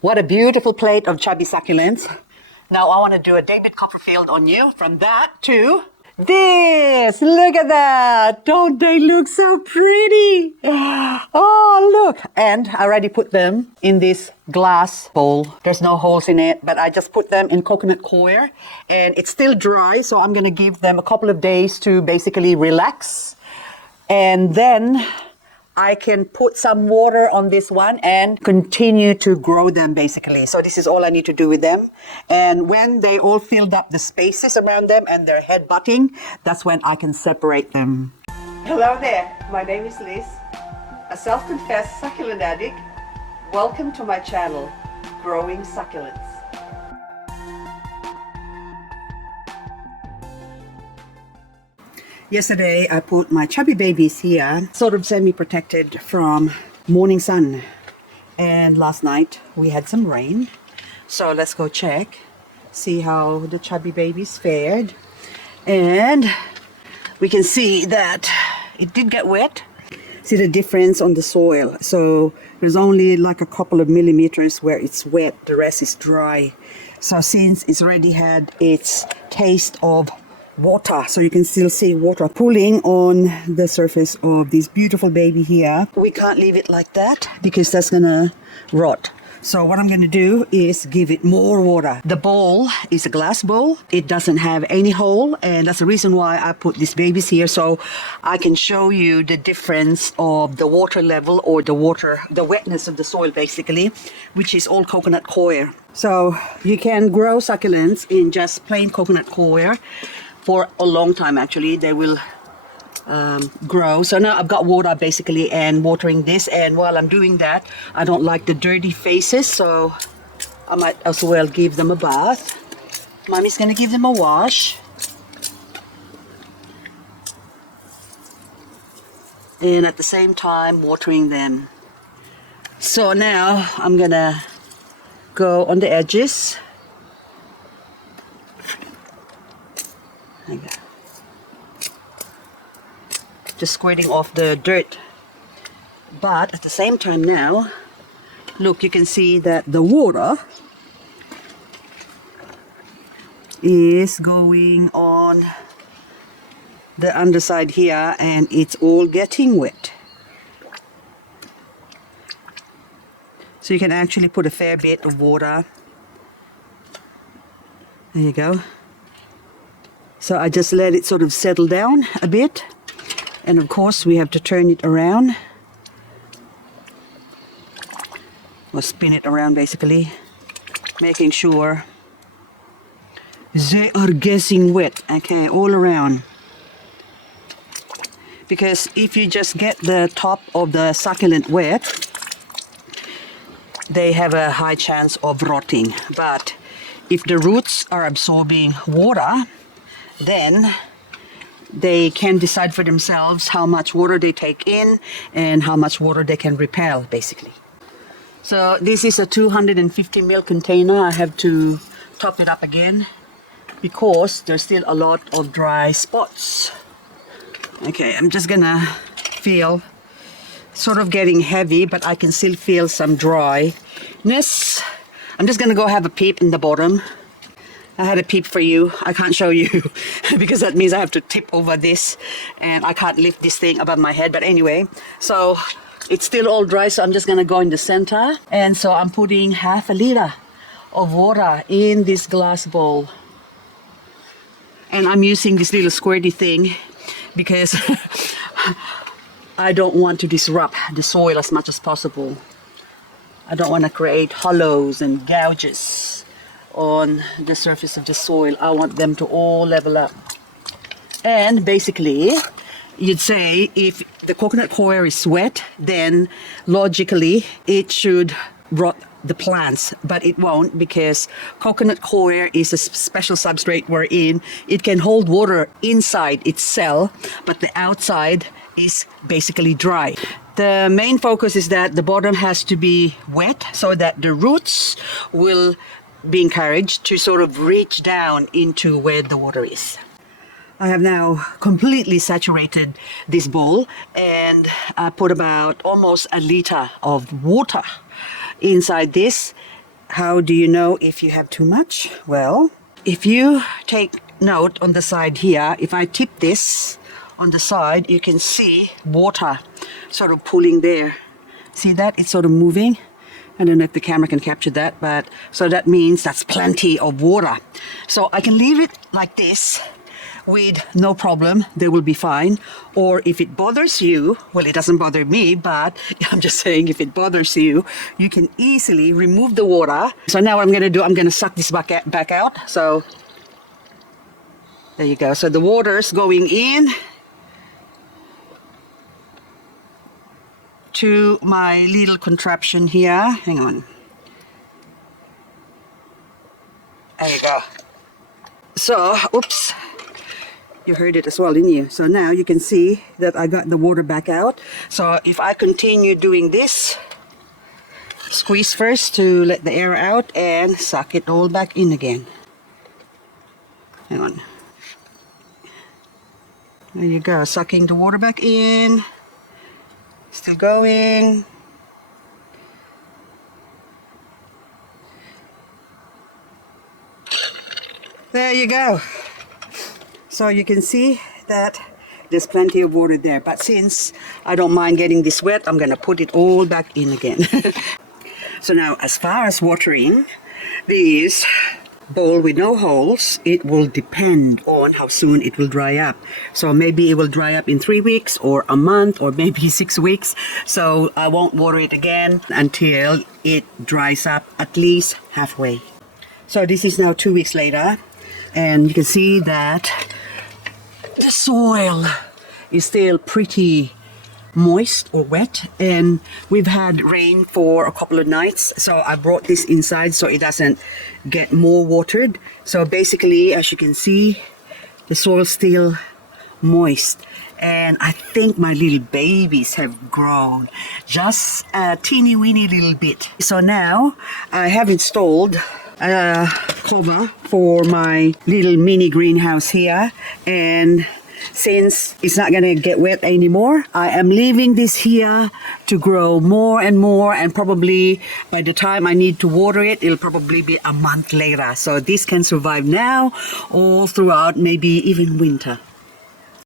What a beautiful plate of chubby succulents. Now I want to do a David Copperfield on you. From that to this. Look at that. Don't they look so pretty? Oh, look. And I already put them in this glass bowl. There's no holes in it, but I just put them in coconut coir. And it's still dry, so I'm going to give them a couple of days to basically relax. And then I can put some water on this one and continue to grow them basically. So this is all I need to do with them. And when they all filled up the spaces around them and they're headbutting, that's when I can separate them. Hello there, my name is Liz, a self-confessed succulent addict. Welcome to my channel, Growing Succulents. Yesterday, I put my chubby babies here, sort of semi-protected from morning sun. And last night, we had some rain. So let's go check, see how the chubby babies fared. And we can see that it did get wet. See the difference on the soil. So there's only like a couple of millimeters where it's wet. The rest is dry. So since it's already had its taste of water, so you can still see water pooling on the surface of this beautiful baby here. We can't leave it like that because that's gonna rot. So what I'm gonna do is give it more water. The bowl is a glass bowl. It doesn't have any hole, and that's the reason why I put these babies here, so I can show you the difference of the water level, or the wetness of the soil basically, which is all coconut coir. So you can grow succulents in just plain coconut coir for a long time. Actually they will grow. So now I've got water basically and watering this, and while I'm doing that, I don't like the dirty faces, so I might as well give them a bath. Mommy's gonna give them a wash, and at the same time watering them. So now I'm gonna go on the edges. Just squirting off the dirt. But at the same time now, look, you can see that the water is going on the underside here, and it's all getting wet. So you can actually put a fair bit of water. There you go. So I just let it sort of settle down a bit, and of course we have to turn it around, or spin it around basically, making sure they are getting wet, okay, all around. Because if you just get the top of the succulent wet, they have a high chance of rotting. But if the roots are absorbing water, then they can decide for themselves how much water they take in and how much water they can repel basically. So this is a 250 ml container. I have to top it up again because there's still a lot of dry spots. Okay, I'm just gonna feel sort of getting heavy, but I can still feel some dryness. I'm just gonna go have a peep in the bottom. I had a peep for you. I can't show you because that means I have to tip over this and I can't lift this thing above my head. But anyway, so it's still all dry, so I'm just gonna go in the center. And so I'm putting half a liter of water in this glass bowl. And I'm using this little squirty thing because I don't want to disrupt the soil as much as possible. I don't want to create hollows and gouges on the surface of the soil. I want them to all level up. And basically, you'd say if the coconut coir is wet, then logically it should rot the plants, but it won't, because coconut coir is a special substrate wherein it can hold water inside its cell, but the outside is basically dry. The main focus is that the bottom has to be wet so that the roots will be encouraged to sort of reach down into where the water is. I have now completely saturated this bowl, and I put about almost a liter of water inside this, How do you know if you have too much? Well, if you take note on the side here, if I tip this on the side, you can see water sort of pooling there. See that? It's sort of moving. I don't know if the camera can capture that, but so that means that's plenty of water. So I can leave it like this with no problem, they will be fine. Or if it bothers you, well, it doesn't bother me, but I'm just saying if it bothers you, you can easily remove the water. So now what I'm gonna do, I'm gonna suck this back out. So there you go. So the water's going in to my little contraption here. Hang on. There you go. So, oops. You heard it as well, didn't you? So now you can see that I got the water back out. So if I continue doing this, squeeze first to let the air out and suck it all back in again. Hang on. There you go, sucking the water back in. Still going. There you go. So you can see that there's plenty of water there. But since I don't mind getting this wet, I'm going to put it all back in again. So now, as far as watering this bowl with no holes, it will depend on how soon it will dry up. So maybe it will dry up in 3 weeks or a month or maybe 6 weeks. So I won't water it again until it dries up at least halfway. So this is now 2 weeks later, and you can see that the soil is still pretty moist or wet, and we've had rain for a couple of nights, so I brought this inside so it doesn't get more watered. So basically, as you can see, the soil's still moist, and I think my little babies have grown just a teeny weeny little bit. So now I have installed a cover for my little mini greenhouse here, and since it's not gonna get wet anymore, I am leaving this here to grow more and more, and probably by the time I need to water it, it'll probably be a month later. So this can survive now all throughout, maybe even winter.